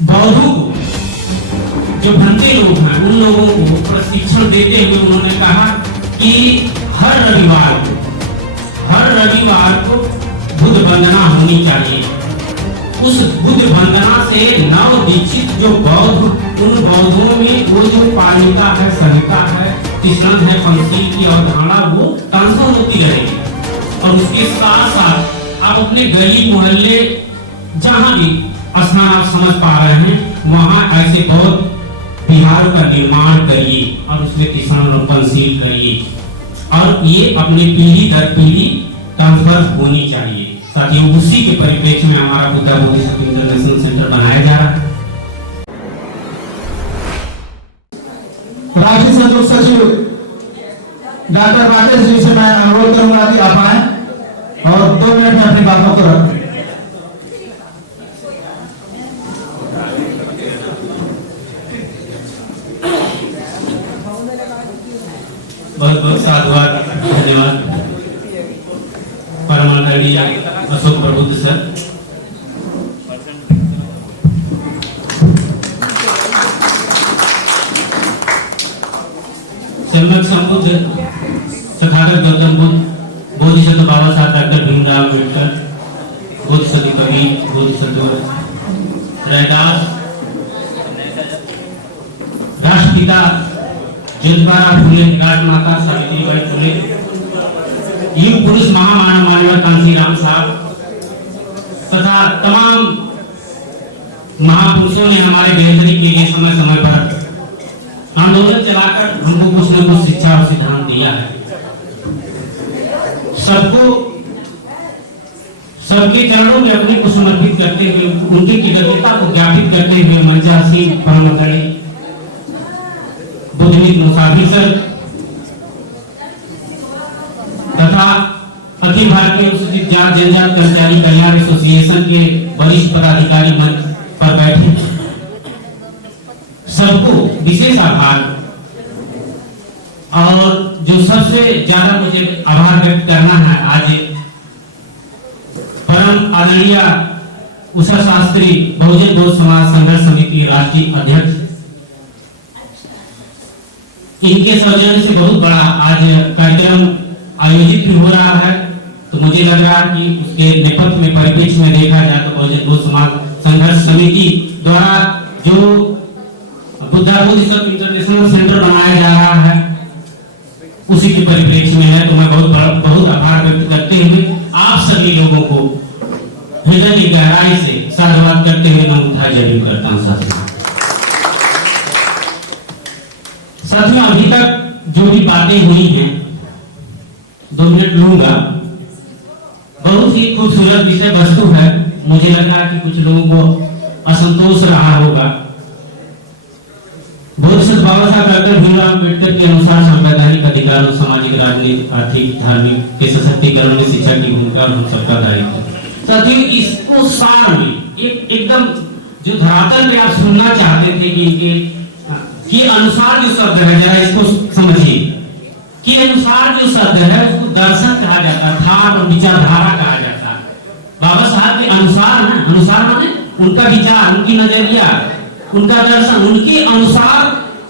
बौद्धों को, जो भंते लोग हैं, उन लोगों को प्रशिक्षण देते हुए उन्होंने कहा कि हर रविवार को बुद्ध वंदना होनी चाहिए। उस बुद्ध वंदना से नव दीक्षित जो बौद्ध, उन बौद्धों में वो जो पालिका है, संहिता है, तिसरन है, पंचशील की अवधारणा वो ट्रांसफर होती रहेगी। और उसके साथ साथ आप अपने गली मोहल्ले जहां भी स्थान आप समझ पा रहे हैं, वहां ऐसे बौद्ध विहारों का निर्माण करिए और उसमें तिसरन और पंचशील करिए, और ये अपने पीढ़ी दर पीढ़ी ट्रांसफर होनी चाहिए। साथियों, उसी के परिप्रेक्ष्य में हमारा बुद्धा बोधिसत्व इंटरनेशनल सेंटर बनाया जा रहा है। राष्ट्रीय संयोग सचिव डॉक्टर राकेश जी से मैं अनुरोध करूंगा कि आप आए और 2 मिनट में अपनी बातों को रखें। बहुत बहुत साधुवाद, धन्यवाद परमानंद अशोक प्रबुद्ध सर। सम्यक संबुद्ध तथागत गौतम बुद्ध, बोधिसत्व बाबा साहब डॉक्टर भीमराव अम्बेडकर, बोधिसत्व कबीर, बोधिसत्व रैदास, राष्ट्रपिता ज्योतिबा फुले, राजमाता सावित्रीबाई फुले, युग पुरुष महामानव मानव कांशीराम साहब तथा तमाम महापुरुषों ने हमारे बेहतरी के लिए समय समय पर आंदोलन चलाकर हमको कुछ न कुछ शिक्षा और सिद्धांत दिया है। सबके चरणों में अपने को समर्पित करते हुए, उनकी कृतज्ञता को ज्ञापित करते हुए मंचासीन परमाचार्य बुद्धविद मुसाफिर सर तथा अखिल भारतीय अनुसूचित जाति जनजाति कर्मचारी कल्याण एसोसिएशन के वरिष्ठ पदाधिकारी मंच पर बैठे सबको विशेष आभार। और जो सबसे ज्यादा मुझे आभार व्यक्त करना है, आज परम आदरणीय उषा शास्त्री बहुजन बौद्ध समाज संघर्ष समिति राष्ट्रीय अध्यक्ष, इनके सौजन्य से बहुत बड़ा आज कार्यक्रम आयोजित भी हो रहा है। तो मुझे लग रहा है कि उसके नेपथ्य में, परिप्रेक्ष्य में देखा जाए तो बहुजन बौद्ध समाज संघर्ष समिति द्वारा जो बुद्धा बोधिसत्व इंटरनेशनल सेंटर बनाया जा रहा है, उसी के परिप्रेक्ष्य में है। तो मैं बहुत आभार व्यक्त करते हुए आप सभी लोगों को हृदय की गहराई से साधुवाद करते हुए मैं उद्धार जरूर करता हूँ। साथियों, अभी तक जो भी बातें हुई हैं, 2 मिनट लूंगा। बहुत ही खूबसूरत विषय वस्तु है। मुझे लग रहा है कि कुछ लोगों को असंतोष रहा होगा। बोधिसत्व बाबा साहब डॉक्टर भीमराव अम्बेडकर के अनुसार संवैधानिक अधिकार और सामाजिक, राजनीतिक, आर्थिक, धार्मिक के सशक्तिकरण में शिक्षा की भूमिका और हम सबका दायित्व। साथियों, इसको सार में एकदम जो धरातल पे आप सुनना चाहते थे कि अनुसार जो शब्द है, जरा इसको समझिए कि अनुसार जो शब्द है उसको दर्शन कहा जाता है, था और विचारधारा कहा जाता है। बाबा साहब के अनुसार है, अनुसार माने उनका विचार, उनकी नजरिया, उनका दर्शन, उनके अनुसार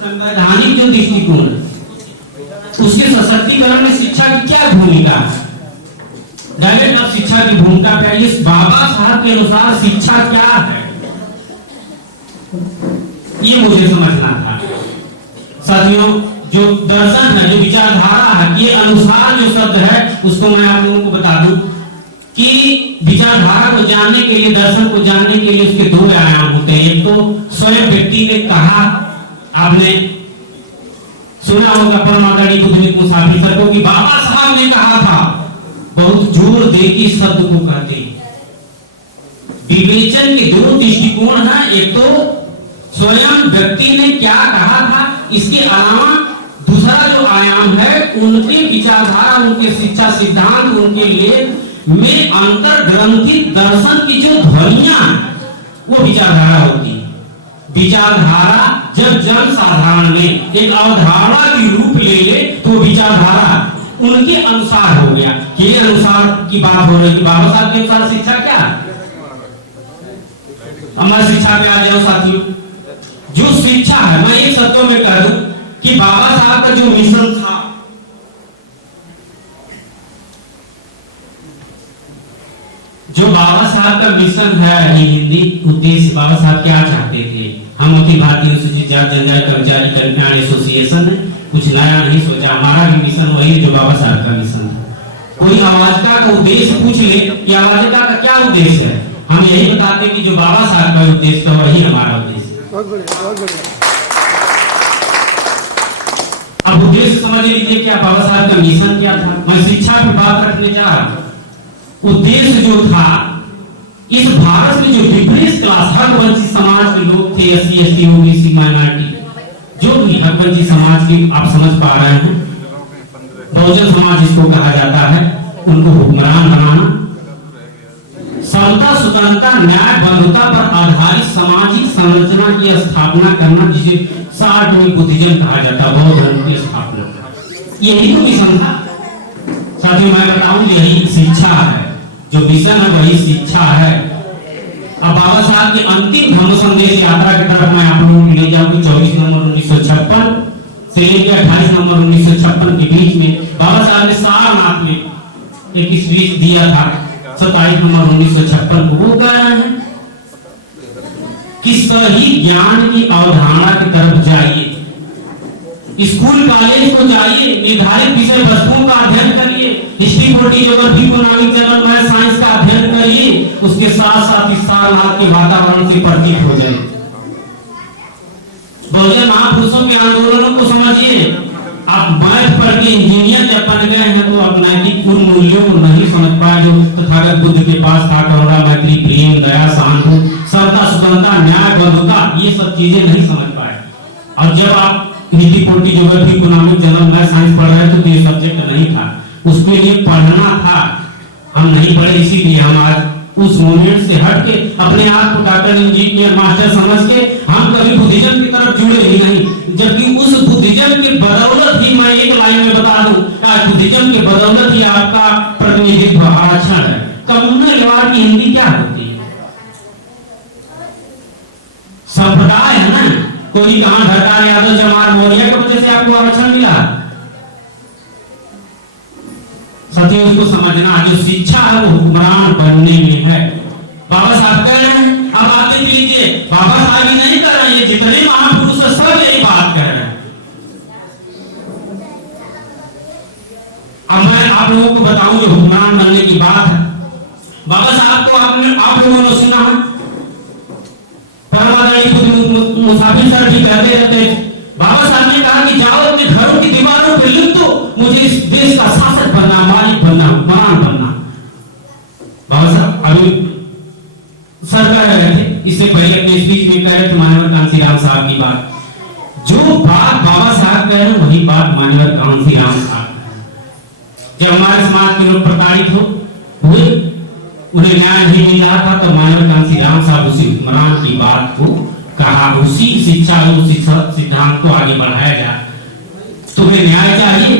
संवैधानिक जो दृष्टिकोण है, उसके सशक्तिकरण में शिक्षा की क्या भूमिका है। डायरेक्ट आप शिक्षा की भूमिका पे आइए। बाबा साहब के अनुसार शिक्षा क्या है, ये मुझे समझना था। साथियों, जो दर्शन है, जो विचारधारा है, ये अनुसार जो शब्द है उसको मैं आप लोगों को बता दूं कि विचारधारा को जानने के लिए, दर्शन को जानने के लिए उसके 2 आयाम होते हैं। एक तो स्वयं व्यक्ति ने कहा, आपने सुना होगा परमाचार्य बुद्धविद मुसाफिर सर को कि बाबा साहब ने कहा था, बहुत जोर दे के शब्द को कहते। विवेचन के 2 दृष्टिकोण हैं। एक तो स्वयं व्यक्ति ने क्या कहा था, इसके अलावा दूसरा जो आयाम है, उनके विचारधारा, उनके शिक्षा सिद्धांत, उनके लेख में अंतर ग्रंथित दर्शन की जो ध्वनियां हैं, वो विचारधारा होती है। विचारधारा जब जन साधारण में एक अवधारणा की रूप ले ले तो विचारधारा उनके अनुसार हो गया। के अनुसार की बात हो रही है। बाबा साहब के अनुसार शिक्षा क्या है? अब मैं शिक्षा पे आ जाऊं साथियों। जो शिक्षा है, मैं एक शब्दों में कह दूं कि बाबा साहब का जो मिशन था, जो बाबा साहब का मिशन है हिंदी उद्देश्य, बाबा साहब क्या चाहते थे? हम अखिल भारतीय अनुसूचित जाति जनजाति कर्मचारी कल्याण एसोसिएशन ने कुछ नया नहीं सोचा, हमारा भी मिशन वही है जो बाबा साहब का मिशन था। कोई अवाजता का उद्देश्य पूछ ले कि अवाजता का क्या उद्देश्य है, हम यही बताते कि जो बाबा साहब का उद्देश्य था वही हमारा उद्देश्य है। बहुत बढ़िया। अब उद्देश्य समझ लीजिए क्या बाबा साहब का मिशन क्या था। मैं शिक्षा पर बात रखने जा रहा हूं। उद्देश्य जो था, इस भारत में जो डिफरेंस क्लास हक वंचित समाज के लोग थे, एससी एसटी ओबीसी माइनॉरिटी, जो भी हक वंचित समाज की आप समझ पा रहे हैं, बहुजन समाज जिसको कहा जाता है, उनको हुक्मरान बनाना, समता स्वतंत्रता न्याय बंधुता पर आधारित सामाजिक संरचना की स्थापना करना, जिसे सार्वजनिक बुद्धिज्म कहा जाता है, बौद्ध धर्म की स्थापना, यही तो मिशन था साथियों। मैं बताऊं यही शिक्षा है, जो मिशन है वही शिक्षा है। अब बाबा साहब की अंतिम धम्म संदेश यात्रा की तरफ मैं आप लोगों को ले जाऊंगी। 24 नवंबर 1956 से लेकर 28 नवंबर 1956 के बीच में बाबा साहब ने सारनाथ में एक स्पीच दिया था। 27 नवंबर 1956 को वो कह रहे हैं कि सही ज्ञान की अवधारणा की तरफ जाइए, स्कूल कॉलेज को जाइए, निर्धारित विषय वस्तुओं का अध्ययन करिए, history polity geography economic general math science का अध्ययन करिए, उसके साथ साथ इस सारनाथ के वातावरण से परिचित हो जाए। बहुजन महापुरुषों के आंदोलनों को समझिए। आप मैथ पढ़ के इंजीनियर जब बन गए हैं तो आप नैतिक पूर्ण मूल्यों को नहीं समझ पाए जो तथागत बुद्ध के पास था। करुणा, मैत्री, प्रेम, दया, शांति, समता, स्वतंत्रता, न्याय, बंधुता, ये सब चीजें नहीं समझ पाए। और जब आप history polity geography economic general math science पढ़ रहे थे तो ये सब्जेक्ट नहीं था, उसके लिए पढ़ना था, हम नहीं पढ़े, इसीलिए हम आज उस मोमेंट से हट के अपने आप को डॉक्टर, इंजीनियर, मास्टर समझ के हम कभी बुद्धिज्म की तरफ जुड़े ही नहीं। जबकि उस बुद्धिज्म के बदौलत ही, मैं एक लाइन में बता दूं, आज बुद्धिज्म के बदौलत ही आपका प्रतिनिधित्व आरक्षण है। कम्युनल व्यवहार की हिंदी क्या होती है? संप्रदाय है ना। कोई कहां धरकार यादव जमार मौर्य की वजह से आपको आरक्षण मिला। साथियों उसको समझना, जो शिक्षा है वो हुक्मरान बनने में है। बाबा साहब कह रहे हैं, अब आप देख लीजिए, बाबा साहब ही नहीं कर रहे हैं, जितने महापुरुष है सब यही बात कह रहे हैं। अब मैं आप लोगों को बताऊं जो हुक्मरान बनने की बात है। बाबा साहब को आप लोगों ने सुना है, मुसाफिर सर भी कहते रहते हैं, बाबा साहब ने कहा कि जाओ अपने घरों की दीवारों पर लिख दो, मुझे इस देश का शासक बनना, मालिक बनना, हुक्मरान बनना। बाबा साहब अभी सर कह रहे थे, इससे पहले अपने स्पीच में कह रहे थे मानवर कांसीराम साहब की बात। जो बात बाबा साहब कह रहे हैं वही बात मानवर कांसीराम साहब। जब हमारे समाज के लोग प्रताड़ित हुए, उन्हें न्याय नहीं मिल रहा था, तो मानवर कांसीराम साहब उसी हुक्मरान की बात को कहा, उसी शिक्षा सिद्धांत को आगे बढ़ाया जाए। तुम्हें न्याय चाहिए।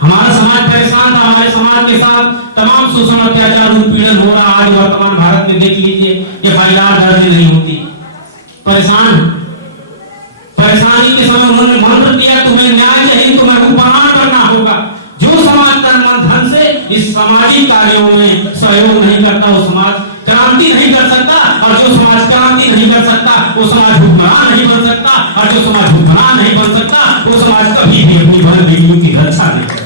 हमारा समाज परेशान था, हमारे समाज के साथ तमाम शोषण, अत्याचार, उत्पीड़न हो रहा। आज वर्तमान भारत में देख लीजिए, FIR दर्ज नहीं होती। परेशानी के समय उन्होंने मंत्र दिया, तुम्हें न्याय चाहिए, तुम्हें हुक्मरान बनना होगा। जो समाज तन मन धन से इस सामाजिक कार्यों में सहयोग नहीं करता, वो समाज क्रांति नहीं कर सकता, और जो समाज क्रांति नहीं कर सकता वो समाज हुक्मरान नहीं बन सकता, और जो समाज हुक्मरान नहीं बन सकता वो समाज कभी भी अपनी बहन बेटियों की रक्षा नहीं कर सकता।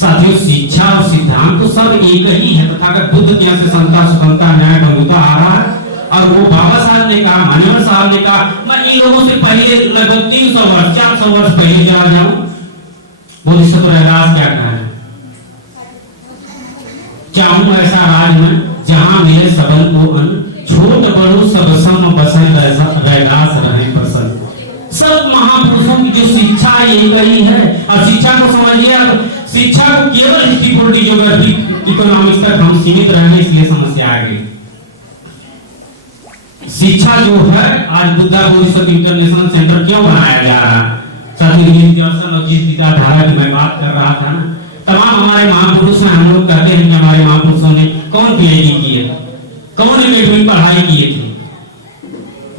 साथियों शिक्षा और सिद्धांत तो सब एक ही है। तथागत बुद्ध के यहाँ से समता, स्वतंत्रता, न्याय, बंधुता आ रहा है, और वो बाबा साहब ने कहा, मानवर साहब ने कहा। मैं इन लोगों से पहले लगभग 300 वर्ष 400 वर्ष पहले चला जाऊं, बोधिसत्व रैदास क्या कहा है, चाहूं ऐसा राज में जहां मिले सबन को अन्न, छोट बड़ो सब सम बसै रैदास रहे प्रसन्न। सब महापुरुषों की जो शिक्षा एक ही है, और शिक्षा को समझिए। शिक्षा को केवल हिस्ट्री पॉलिटी ज्योग्राफी इकोनॉमिक्स तक हम सीमित रहे, इसलिए समस्या आ गई। शिक्षा जो है आज बुद्धा बोधिसत्व इंटरनेशनल सेंटर क्यों बनाया जा रहा है? जिस विचारधारा की मैं बात कर रहा था ना, तमाम हमारे महापुरुष हैं, हम लोग कहते हैं कि हमारे महापुरुषों ने कौन पीएचडी किए, कौन एकेडमिक पढ़ाई किए थे?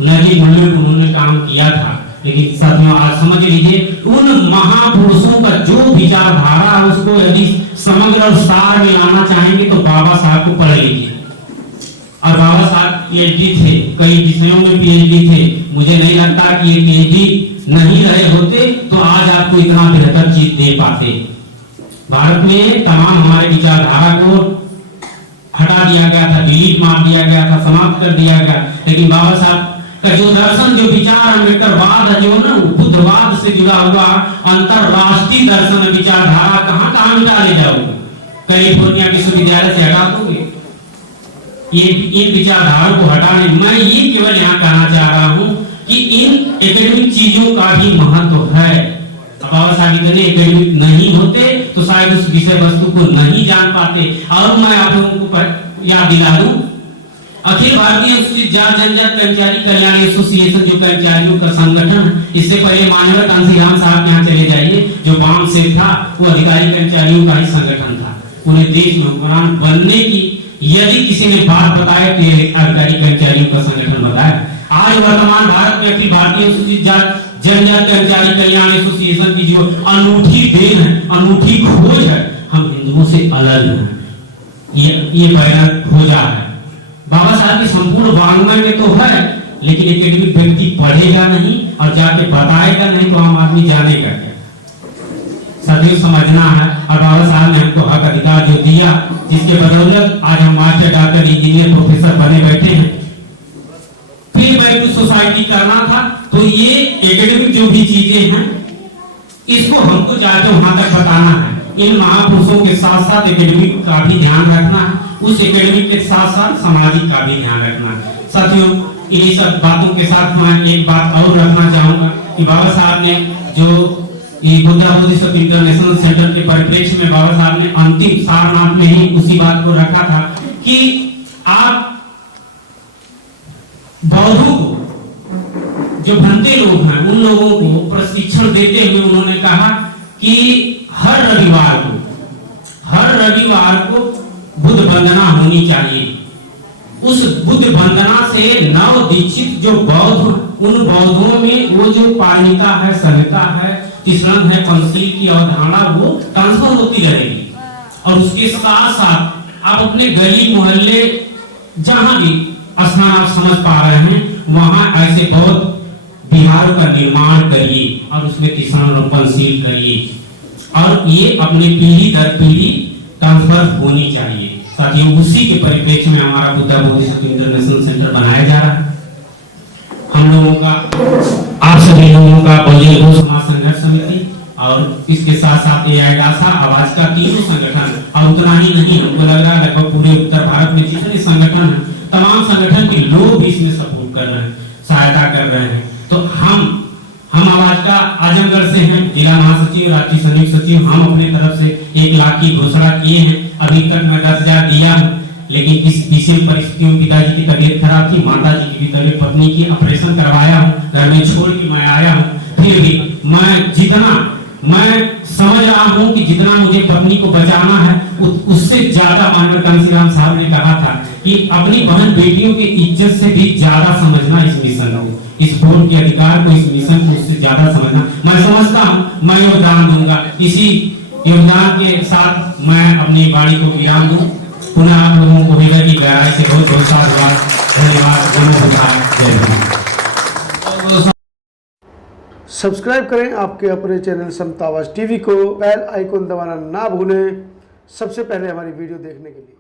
नदी मूल्यों पर उन्होंने काम किया था। लेकिन साथियों आज समझ लीजिए उन महापुरुषों का जो विचारधारा है उसको यदि समग्र और सार में लाना चाहेंगे तो बाबा साहब को पढ़ लीजिए। और बाबा साहब पीएचडी थे, कई विषयों में पीएचडी थे। मुझे नहीं लगता कि ये पीएचडी नहीं रहे होते तो आज आपको इतना बेहतर चीज दे पाते। भारत में तमाम हमारे विचारधारा को हटा दिया गया था, डिलीट मार दिया गया था, समाप्त कर दिया गया। लेकिन बाबा साहब का जो दर्शन, जो विचार अम्बेडकरवाद जो ना बुद्धवाद से जुड़ा हुआ अंतरराष्ट्रीय दर्शन विचारधारा कहाँ मिटा ले जाओगे? कैलिफोर्निया विश्वविद्यालय से हटा दोगे? ये इन विचारधारा को हटाने, मैं ये केवल यहाँ कहना चाह रहा हूँ कि इन एकेडमिक चीजों का भी महत्व है। बाबा साहब इतने एकेडमिक नहीं होते तो शायद उस विषय वस्तु को नहीं जान पाते। और मैं आप लोगों को याद दिला दूं, अखिल भारतीय अनुसूचित जाति जनजाति कर्मचारी कल्याण एसोसिएशन जो कर्मचारियों का संगठन है, इससे पहले माननीय कांसीराम साहब यहाँ चले जाइए, जो वाम से था, वो अधिकारी कर्मचारियों का ही संगठन था। पूरे देश में हुक्मरान बनने की यदि किसी ने बात बताए तो अधिकारी कर्मचारियों का संगठन बताया। आज वर्तमान भारत में अखिल भारतीय अनुसूचित जाति जनजाति कर्मचारी कल्याण एसोसिएशन की जो अनूठी देन है, अनूठी खोज है, हम हिंदुओं से अलग हैं। ये पहला खोजा है। बाबा साहब की संपूर्ण वांग्मय में तो है, लेकिन एकेडमिक व्यक्ति पढ़ेगा नहीं और जाके बताएगा नहीं तो आम आदमी जानेगा क्या? सदैव समझना है। और बाबा साहब ने हमको हक अधिकार जो दिया, जिसके बदौलत आज हम मास्टर, डॉक्टर, इंजीनियर, प्रोफेसर बने बैठे हैं। फ्री बैक टू सोसाइटी करना था तो ये एकेडमिक जो भी चीजें हैं इसको हमको जाके वहां तक बताना है। इन महापुरुषों के साथ साथ एकेडमिक का भी ध्यान रखना है, उस एकेडमिक के साथ साथ सामाजिक का भी ध्यान रखना है। साथियों इन्हीं सब बातों के साथ मैं एक बात और रखना चाहूंगा कि बाबा साहब ने जो ये बुद्धा बोधिसत्व इंटरनेशनल सेंटर के परिप्रेक्ष्य में बाबा साहब ने अंतिम सारनाथ में ही उसी बात को रखा था कि आप बौद्धों को, जो भंते लोग हैं, उन लोगों को प्रशिक्षण देते हुए उन्होंने कहा कि हर रविवार को बुद्ध वंदना होनी चाहिए। उस बुद्ध वंदना से नव दीक्षित जो बौद्ध, उन बौद्धों में वो जो पारमिता है, सभ्यता है, तिसरण है, पंचशील की अवधारणा वो ट्रांसफर होती रहेगी। और उसके साथ साथ आप अपने गली मोहल्ले जहां भी स्थान आप समझ पा रहे हैं वहां ऐसे बौद्ध बिहारों का निर्माण करिए और उसमें तिसरण और पंचशील करिए, और ये अपने पीढ़ी दर पीढ़ी ट्रांसफर होनी चाहिए। साथियों उसी के परिप्रेक्ष्य में हमारा बुद्धा बोधिसत्व इंटरनेशनल सेंटर बनाया जा रहा है। हम लोगों का, आप सभी लोगों का बहुजन घोष समाज संघर्ष समिति और इसके साथ साथ AIDASA, आवाज का तीनों संगठन, और उतना ही नहीं, हमको लग रहा है लगभग पूरे उत्तर भारत में जितने संगठन है, तमाम संगठन के लोग भी इसमें सपोर्ट कर रहे हैं, सहायता कर रहे हैं। तो हम आवाज का आजमगढ़ से हैं, जिला महासचिव, राष्ट्रीय संयुक्त सचिव, हम अपने तरफ से 1 लाख की घोषणा किए हैं। अभी तक मैं 10,000 दिया हूँ, लेकिन किसी विशेष परिस्थितियों में पिताजी की तबीयत खराब थी, माताजी की भी तबीयत, पत्नी की ऑपरेशन करवाया हूँ, घर में छोड़ के मैं आया हूँ। फिर भी मैं समझ रहा हूँ कि जितना मुझे पत्नी को बचाना है उससे ज्यादा माननीय कांसीराम साहब ने कहा था कि अपनी बहन बेटियों की इज्जत से भी ज्यादा समझना इस मिशन को, इस वोट के अधिकार को, इस मिशन को उससे ज्यादा समझना। मैं समझता हूँ, मैं योगदान दूंगा। इसी योगदान के साथ मैं अपनी वाणी को विराम दूं। पुनः आप लोगों को हृदय की गहराई से बहुत बहुत साधुवाद, धन्यवाद। सब्सक्राइब करें आपके अपने चैनल समता आवाज टीवी को, बेल आइकन दबाना ना भूलें सबसे पहले हमारी वीडियो देखने के लिए।